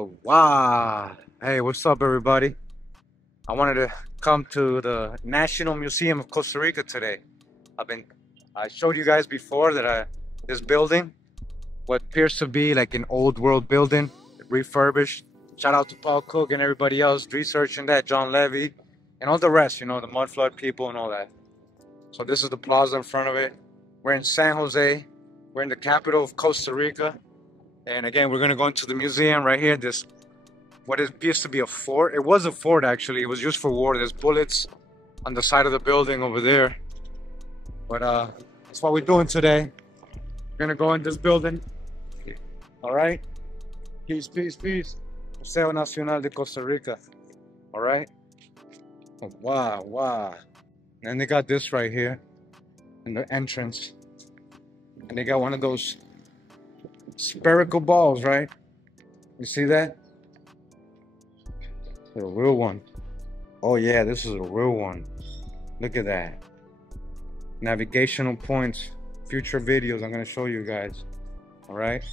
Oh, wow. Hey, what's up, everybody? I wanted to come to the National Museum of Costa Rica today. I showed you guys before that this building, what appears to be like an old world building, refurbished. Shout out to Paul Cook and everybody else researching that, John Levy, and all the rest, the mud flood people and all that. So this is the plaza in front of it. We're in San Jose. We're in the capital of Costa Rica. And again, we're gonna go into the museum right here. This, what appears to be a fort. It was a fort actually. It was used for war. There's bullets on the side of the building over there. But that's what we're doing today. We're gonna go in this building. All right. Peace, peace, peace. Museo Nacional de Costa Rica. All right. Oh, wow, wow. And then they got this right here in the entrance. And they got one of those spherical balls, right? You see that? The real one. Oh yeah, this is a real one. Look at that. Navigational points, future videos I'm gonna show you guys. All right.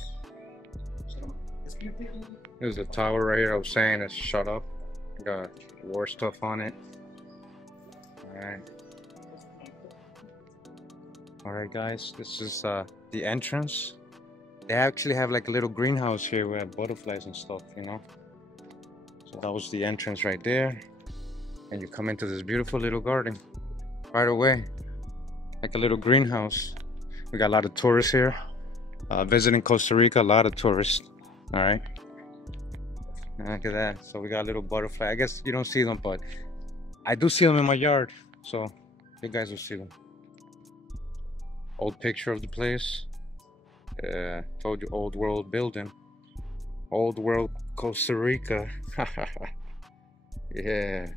There's a tower right here. I was saying it's shut up. Got war stuff on it. All right. All right, guys. This is the entrance. They actually have like a little greenhouse here with butterflies and stuff, So that was the entrance right there. And you come into this beautiful little garden right away. Like a little greenhouse. We got a lot of tourists here. Visiting Costa Rica, a lot of tourists. All right. And look at that. So we got a little butterfly. I guess you don't see them, but I do see them in my yard. So you guys will see them. Old picture of the place. Told you, old world building. Old world Costa Rica. Yeah.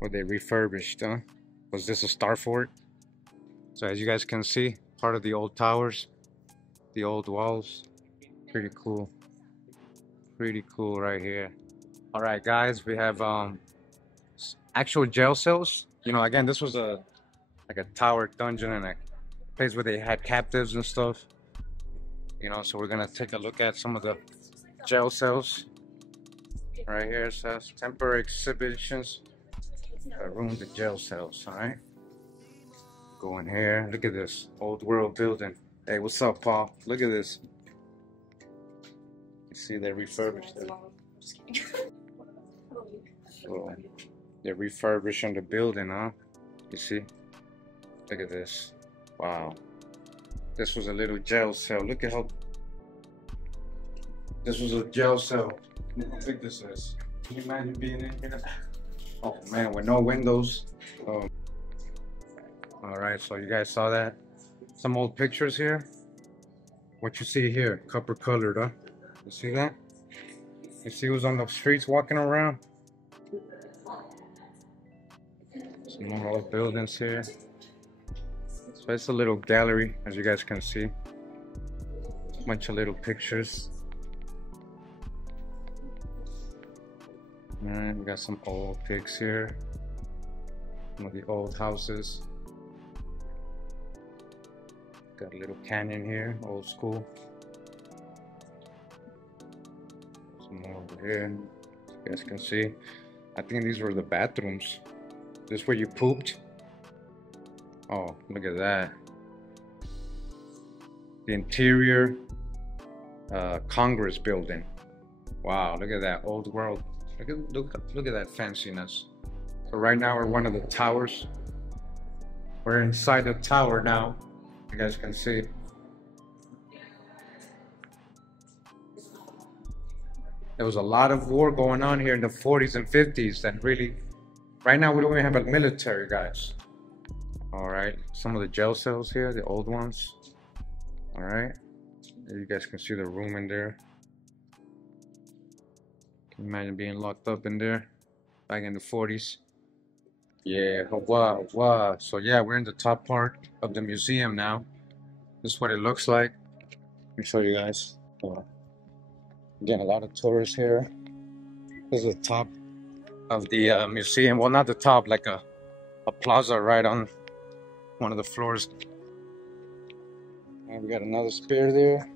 Well, they refurbished, huh? Was this a star fort? So as you guys can see, part of the old towers, the old walls. Pretty cool. Pretty cool right here. All right, guys, we have actual jail cells. Again, this was like a tower dungeon and a place where they had captives and stuff. So we're gonna take a look at some of the jail cells. Right here it says temporary exhibitions, rooms and jail cells. All right. Go in here. Look at this old world building. Hey, what's up, Paul? Look at this. You see they refurbished it. So they're refurbishing the building, huh? You see? Look at this. Wow. This was a little jail cell. Look at how... This was a jail cell. Look how big this is. Can you imagine being in here? Oh man, with no windows. All right, so you guys saw that? Some old pictures here. What you see here, copper colored, huh? You see that? You see who's on the streets walking around? Some more old buildings here. So it's a little gallery, as you guys can see. Bunch of little pictures. Alright, we got some old pigs here. Some of the old houses. Got a little canyon here, old school. More over here. You guys can see. I think these were the bathrooms. This where you pooped. Oh, look at that. The interior Congress building. Wow, look at that old world. Look at that fanciness. So right now we're one of the towers. We're inside the tower now. You guys can see. There was a lot of war going on here in the 40s and 50s that really, right now we don't even have a military, guys. All right, some of the jail cells here, the old ones. All right, you guys can see the room in there. Can you imagine being locked up in there back in the 40s? Yeah, wow, wow. So yeah, we're in the top part of the museum now. This is what it looks like. Let me show you guys. Again, a lot of tourists here. This is the top of the museum. Well, not the top, like a plaza right on one of the floors. And we got another spear there.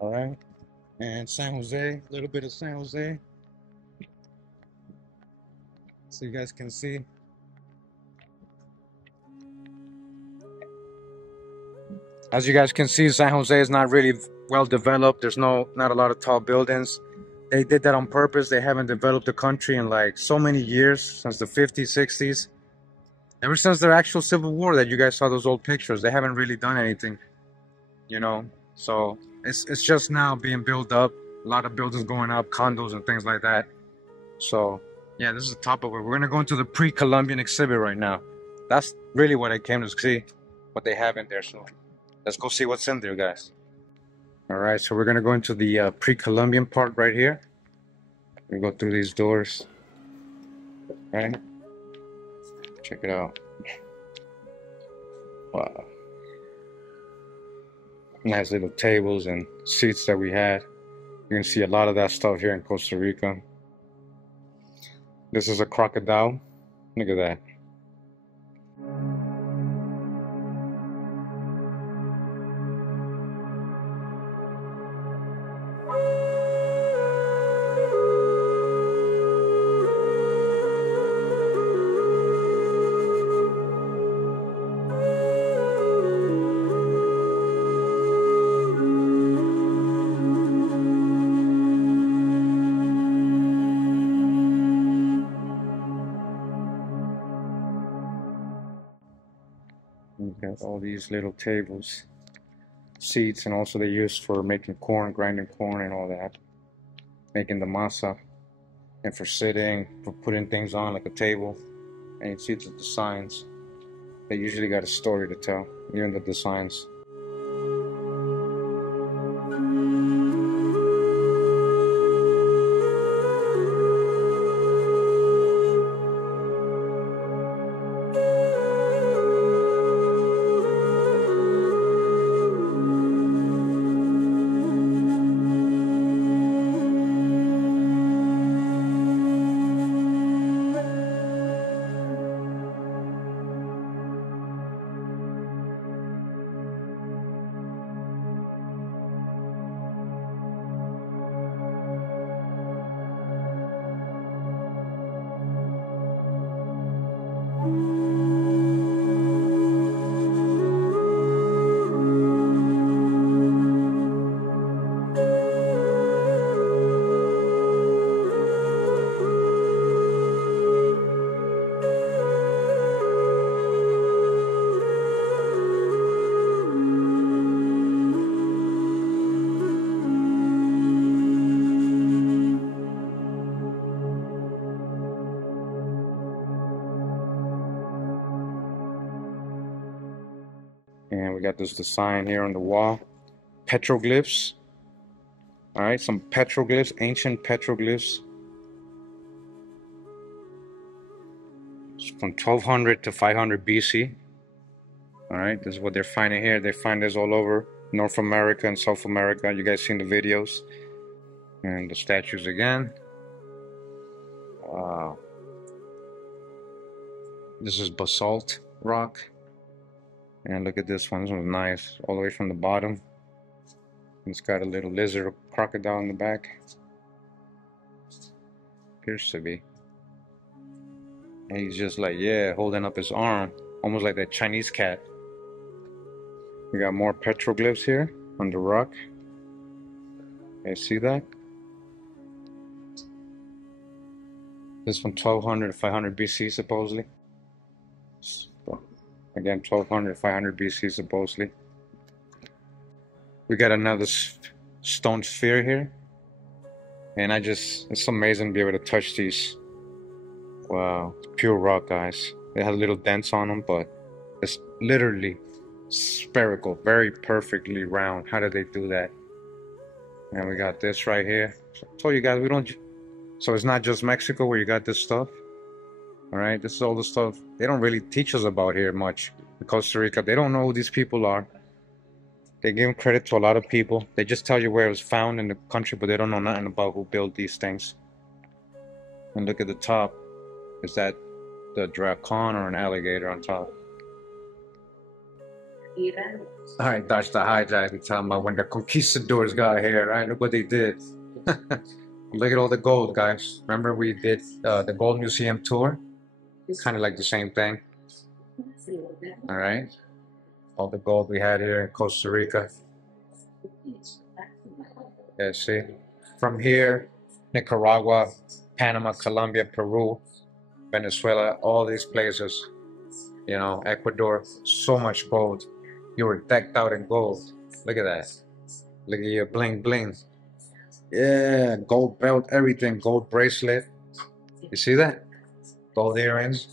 All right. And San Jose, a little bit of San Jose. So you guys can see. As you guys can see, San Jose is not really well developed. There's not a lot of tall buildings. They did that on purpose. They haven't developed the country in like so many years, since the 50s, 60s. Ever since the actual Civil War that you guys saw those old pictures, they haven't really done anything, you know? So it's just now being built up. A lot of buildings going up, condos and things like that. So yeah, this is the top of it. We're gonna go into the pre-Columbian exhibit right now. That's really what I came to see, what they have in there. So let's go see what's in there, guys. All right, so we're gonna go into the pre-Columbian part right here. We go through these doors, right? Check it out. Wow. Nice little tables and seats that we had. You're gonna see a lot of that stuff here in Costa Rica. This is a crocodile. Look at that. We've got all these little tables, seats, and also they use for making corn, grinding corn and all that. Making the masa, and for sitting, for putting things on like a table. And you see the signs. They usually got a story to tell, even the designs. And we got this design here on the wall. Petroglyphs. Alright, some petroglyphs, ancient petroglyphs. It's from 1200 to 500 BC. Alright, this is what they're finding here. They find this all over North America and South America. You guys seen the videos. And the statues again. Wow. This is basalt rock. And look at this one. This one's nice. All the way from the bottom. It's got a little lizard crocodile in the back. Appears to be. And he's just like, yeah, holding up his arm, almost like that Chinese cat. We got more petroglyphs here on the rock. You see that? This from 1200 to 500 BC supposedly. Again, 1200 500 BC supposedly. We got another stone sphere here. And it's amazing to be able to touch these. Wow, it's pure rock, guys. It has little dents on them, but it's literally spherical, very perfectly round. How did they do that? And we got this right here. So I told you guys, so it's not just Mexico where you got this stuff. All right, this is all the stuff they don't really teach us about here much in Costa Rica. They don't know who these people are. They give credit to a lot of people. They just tell you where it was found in the country, but they don't know nothing about who built these things. And look at the top. Is that the dracon or an alligator on top? All right, that's the hijack we're talking about when the conquistadors got here, right? Look what they did. Look at all the gold, guys. Remember we did the gold museum tour? Kind of like the same thing. All right. All the gold we had here in Costa Rica. Yeah, see? From here, Nicaragua, Panama, Colombia, Peru, Venezuela, all these places, you know, Ecuador, so much gold. You were decked out in gold. Look at that. Look at your bling bling. Yeah, gold belt, everything, gold bracelet. You see that? Gold earrings,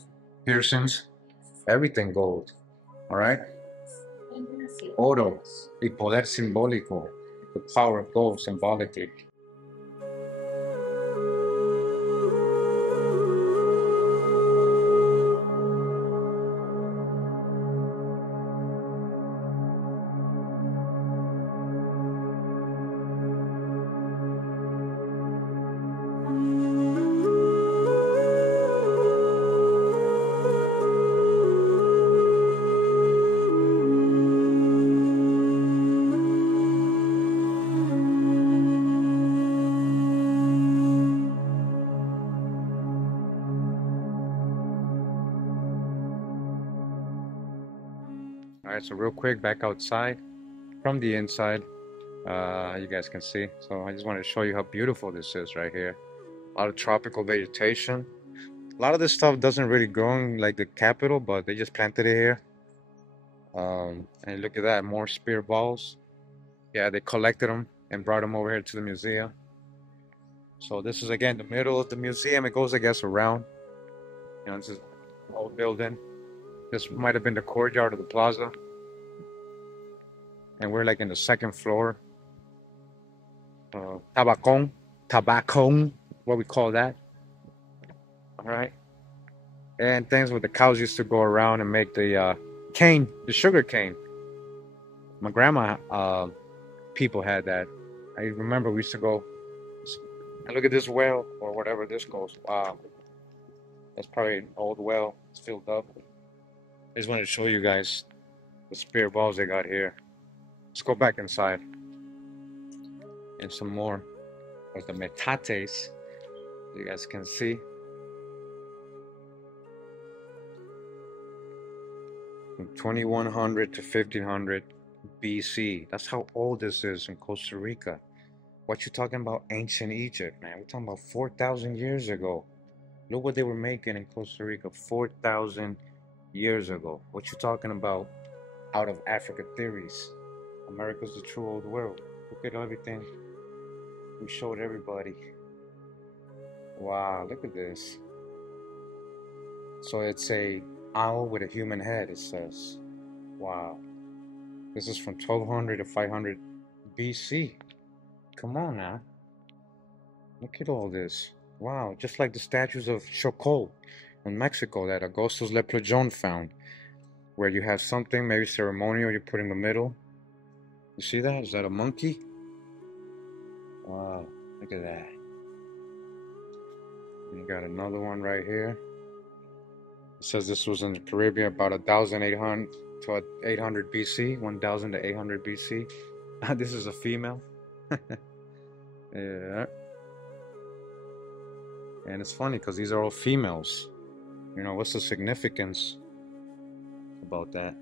piercings, everything gold. All right? Oro, el poder simbólico, the power of gold symbolically. All right, so real quick, back outside from the inside, you guys can see. So I just wanted to show you how beautiful this is right here. A lot of tropical vegetation. A lot of this stuff doesn't really grow in like the capital, but they just planted it here. And look at that, more spear balls. Yeah, they collected them and brought them over here to the museum. So this is again the middle of the museum. It goes, I guess, around. You know, this is an old building. This might have been the courtyard of the plaza. And we're like in the second floor. Tabacon, what we call that. All right. And things where the cows used to go around and make the cane, the sugar cane. My grandma, people had that. I remember we used to go and look at this well or whatever this goes. Wow. That's probably an old well. It's filled up. I just wanted to show you guys the spear balls they got here. Let's go back inside. And some more of the metates. You guys can see. From 2100 to 1500 BC. That's how old this is in Costa Rica. What you talking about ancient Egypt, man? We're talking about 4,000 years ago. Look what they were making in Costa Rica 4,000 years ago. What you talking about out of Africa theories? America's the true old world. Look at everything we showed everybody. Wow, look at this. So it's a owl with a human head, it says. Wow. This is from 1200 to 500 BC. Come on now. Look at all this. Wow, just like the statues of Chocol in Mexico that Augustus Leprejon found, where you have something, maybe ceremonial, you put in the middle. You see that? Is that a monkey? Wow, look at that. And you got another one right here. It says this was in the Caribbean about 1,800 to 800 BC, 1,000 to 800 BC. This is a female. Yeah. And it's funny because these are all females. You know, what's the significance about that?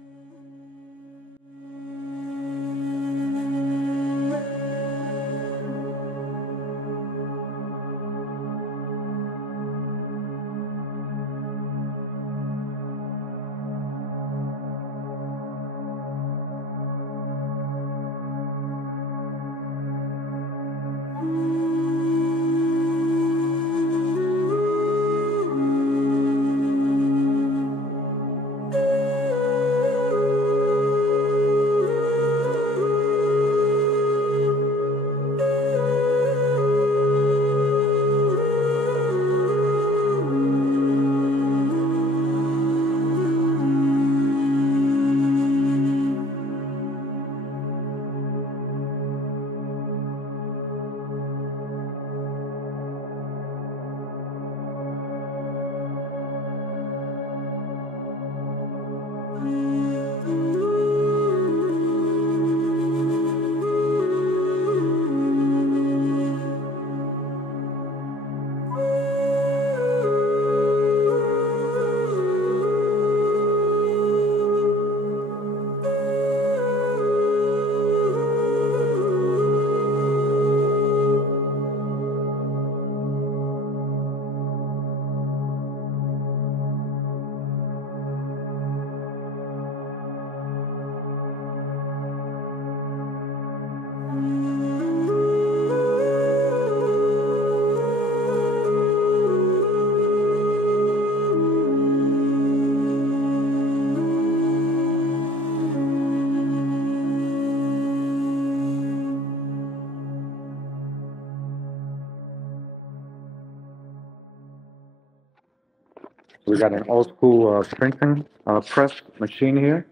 We got an old school printing press machine here.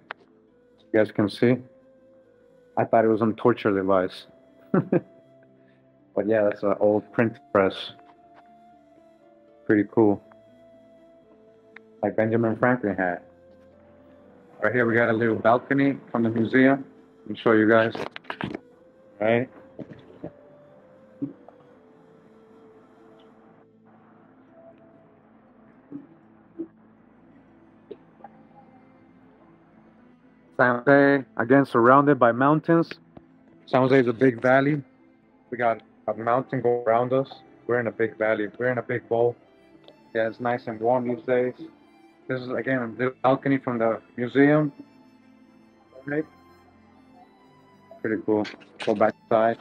You guys can see. I thought it was a torture device. But yeah, that's an old print press. Pretty cool. Like Benjamin Franklin had. Right here we got a little balcony from the museum. Let me show you guys. Right. San Jose, again, surrounded by mountains. San Jose is a big valley. We got a mountain go around us. We're in a big valley. We're in a big bowl. Yeah, it's nice and warm these days. This is, again, a little balcony from the museum. Right. Pretty cool. Go back inside.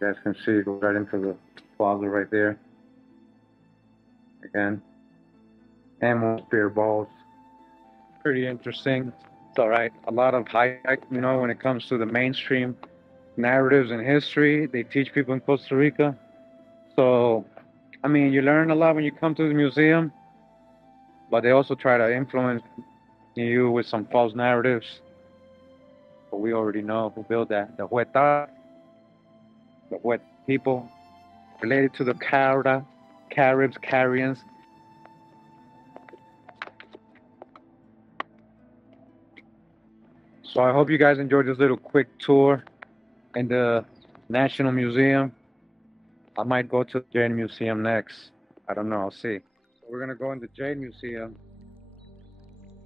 You guys can see, go right into the plaza right there. Again. Atmosphere balls. Pretty interesting. It's alright. A lot of high-tech, you know, when it comes to the mainstream narratives and history they teach people in Costa Rica. So, I mean, you learn a lot when you come to the museum, but they also try to influence you with some false narratives. But we already know who built that. The Hueta, the Huet people related to the Cara, Caribs, Carians. So I hope you guys enjoyed this little quick tour in the National Museum. I might go to the Jade Museum next. I don't know, I'll see. So we're gonna go in the Jade Museum.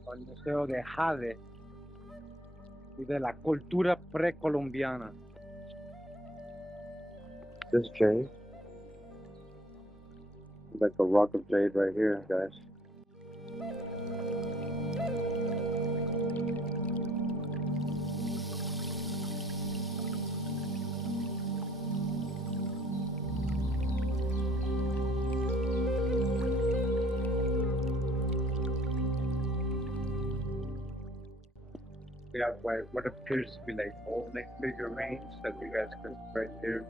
Al Museo de Jade y de la Cultura Precolombiana. This jade. Like a rock of jade right here, guys. We have what appears to be like Olmec figurines that you guys can see right there.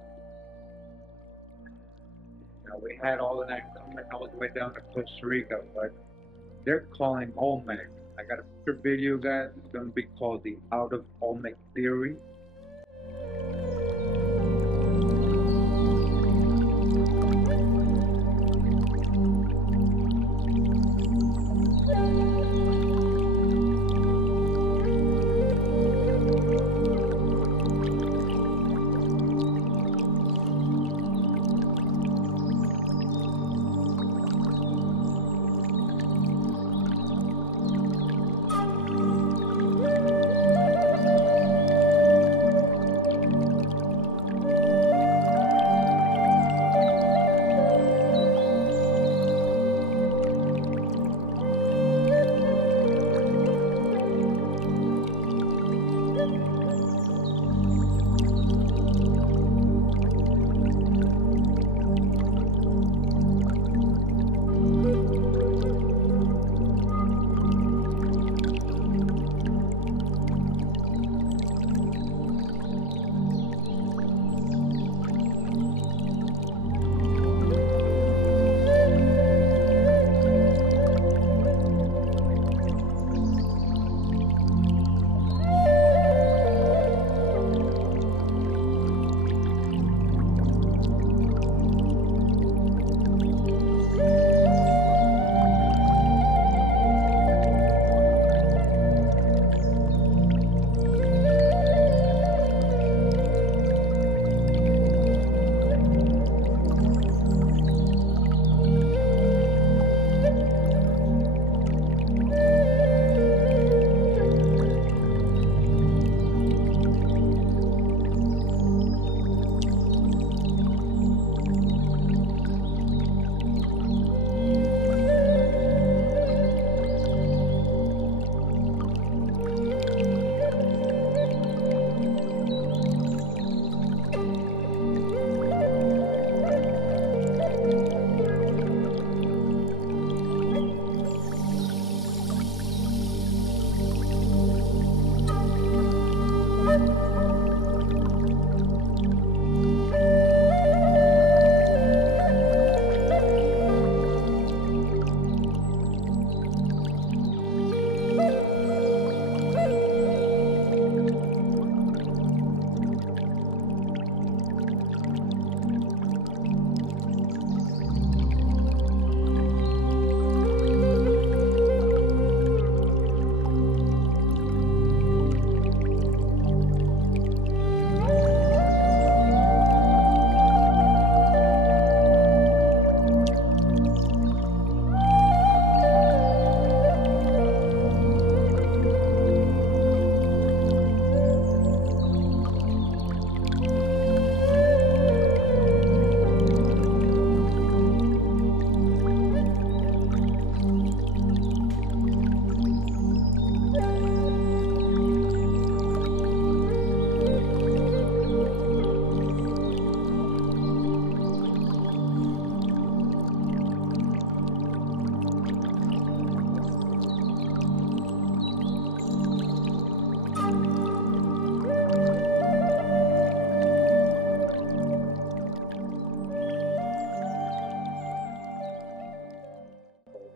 Now we had all of that coming all the way down to Costa Rica, but they're calling Olmec. I got a picture video, guys. It's going to be called the Out of Olmec Theory.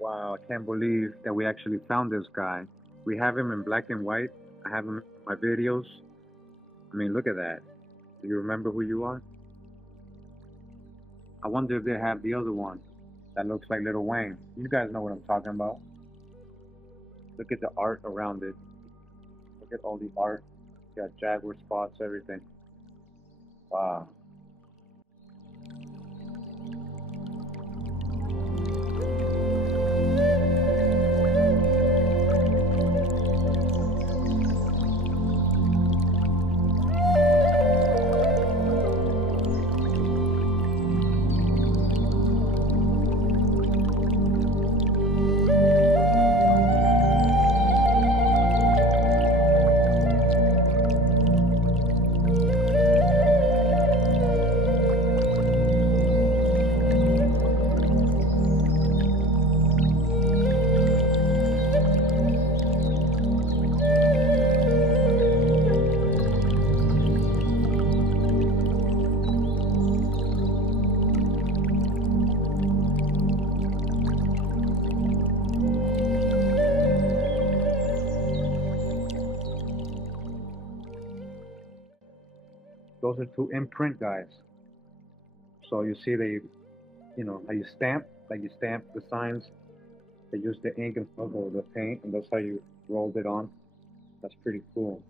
Wow, I can't believe that we actually found this guy. We have him in black and white. I have him in my videos. I mean, look at that. Do you remember who you are? I wonder if they have the other one that looks like Little Wayne. You guys know what I'm talking about. Look at the art around it. Look at all the art. Got jaguar spots, everything. Wow. Those are two imprint guys. So you see they, how you stamp, like you stamp the signs. They use the ink and stuff or the paint, and that's how you rolled it on. That's pretty cool.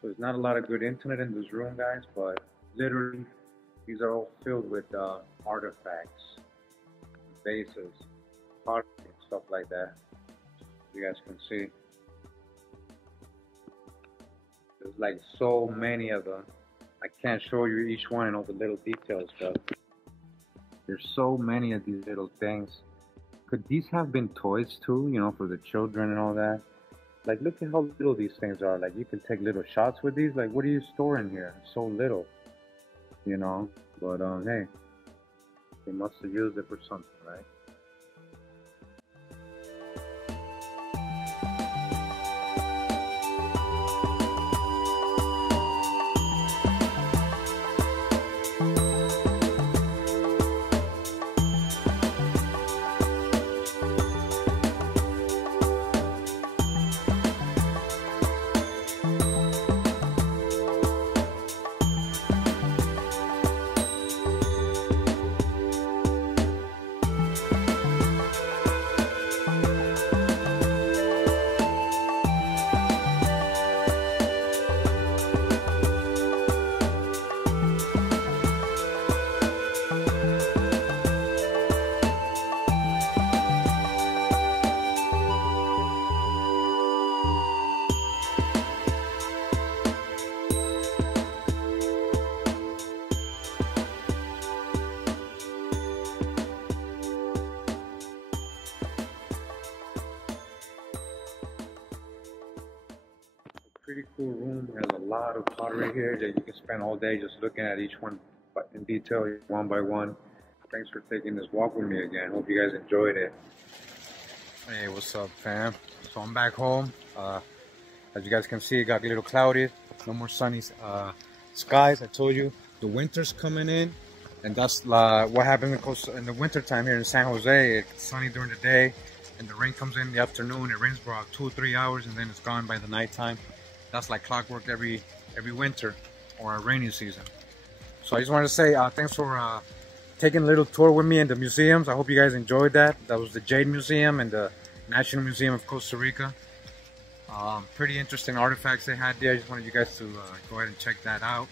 So there's not a lot of good internet in this room, guys, but literally these are all filled with artifacts, vases, pottery, and stuff like that. You guys can see. There's like so many of them. I can't show you each one and all the little details, but there's so many of these little things. Could these have been toys too, you know, for the children and all that? Like, look at how little these things are. Like, you can take little shots with these. Like, what do you store in here? It's so little, you know? But, hey, they must have used it for something, right? Pretty cool room. Has a lot of pottery here that you can spend all day just looking at each one in detail, one by one. Thanks for taking this walk with me again. Hope you guys enjoyed it. Hey, what's up, fam? So I'm back home. As you guys can see, it got a little cloudy. No more sunny skies. I told you the winter's coming in, and that's what happens in the winter time here in San Jose. It's sunny during the day, and the rain comes in the afternoon. It rains for about 2 or 3 hours, and then it's gone by the nighttime. That's like clockwork every winter or a rainy season. So I just wanted to say thanks for taking a little tour with me in the museums. I hope you guys enjoyed that. That was the Jade Museum and the National Museum of Costa Rica. Pretty interesting artifacts they had there. I just wanted you guys to go ahead and check that out.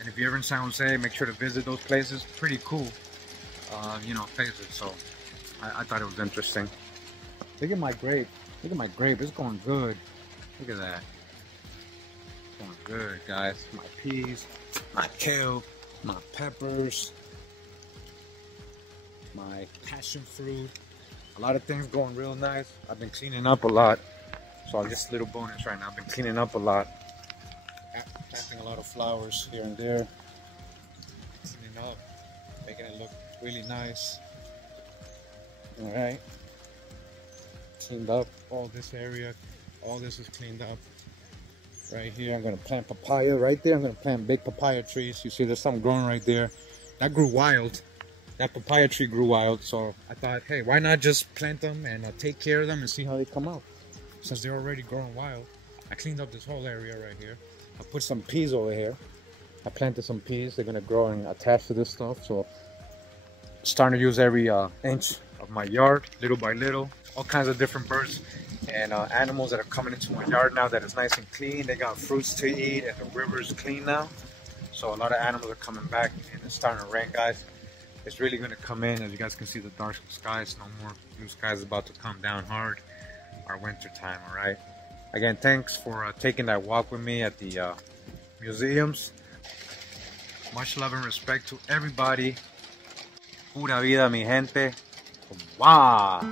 And if you're ever in San Jose, make sure to visit those places. Pretty cool, you know, places. So I thought it was interesting. Look at my grape. Look at my grape. It's going good. Look at that. Going good, guys. My peas, my kale, my peppers, my passion fruit. A lot of things going real nice. I've been cleaning up a lot. So just a little bonus right now. I've been cleaning up a lot. Planting a lot of flowers here and there. Cleaning up. Making it look really nice. Alright. Cleaned up all this area. All this is cleaned up. Right here, I'm gonna plant papaya. Right there, I'm gonna plant big papaya trees. You see, there's some growing right there. That grew wild. That papaya tree grew wild. So I thought, hey, why not just plant them and take care of them and see how they come out? Since they're already growing wild, I cleaned up this whole area right here. I put some peas over here. I planted some peas. They're gonna grow and attach to this stuff. So I'm starting to use every inch of my yard, little by little. All kinds of different birds and animals that are coming into my yard now that it's nice and clean. They got fruits to eat and the river is clean now. So a lot of animals are coming back and it's starting to rain, guys. It's really gonna come in. As you guys can see, the dark skies, no more blue skies, about to come down hard. Our winter time, all right? Again, thanks for taking that walk with me at the museums. Much love and respect to everybody. Pura vida, mi gente. Wow.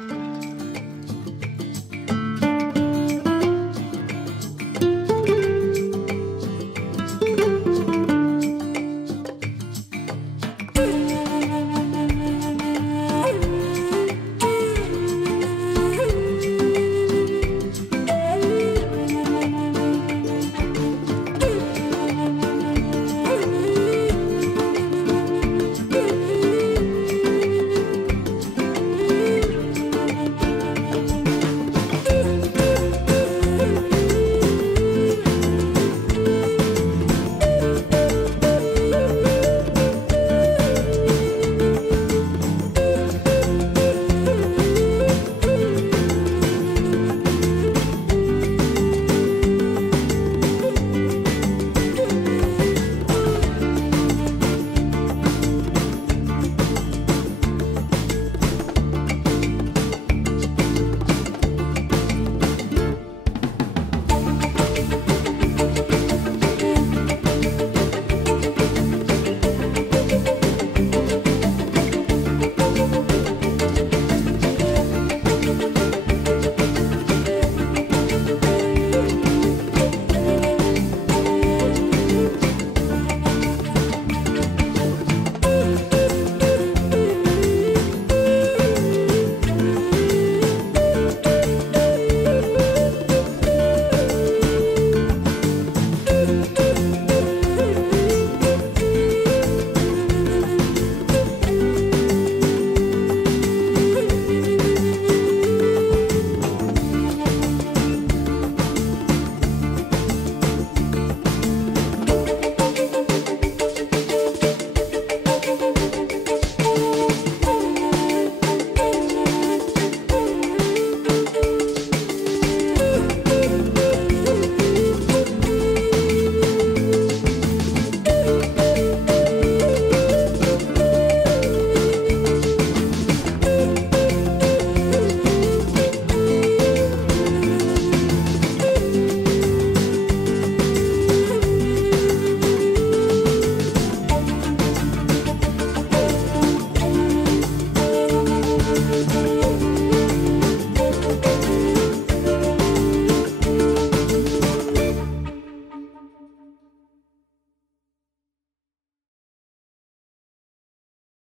do, do.